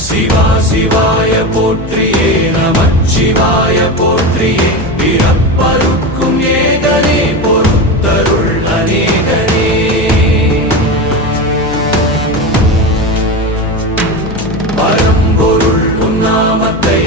சிவா சிவாய போற்றியே நமச்சிவாய போற்றியே பிறப்பருக்கும் ஏகனே பொறுத்தருள் அநேகனே பரம்பொருள் உன்னாமத்தை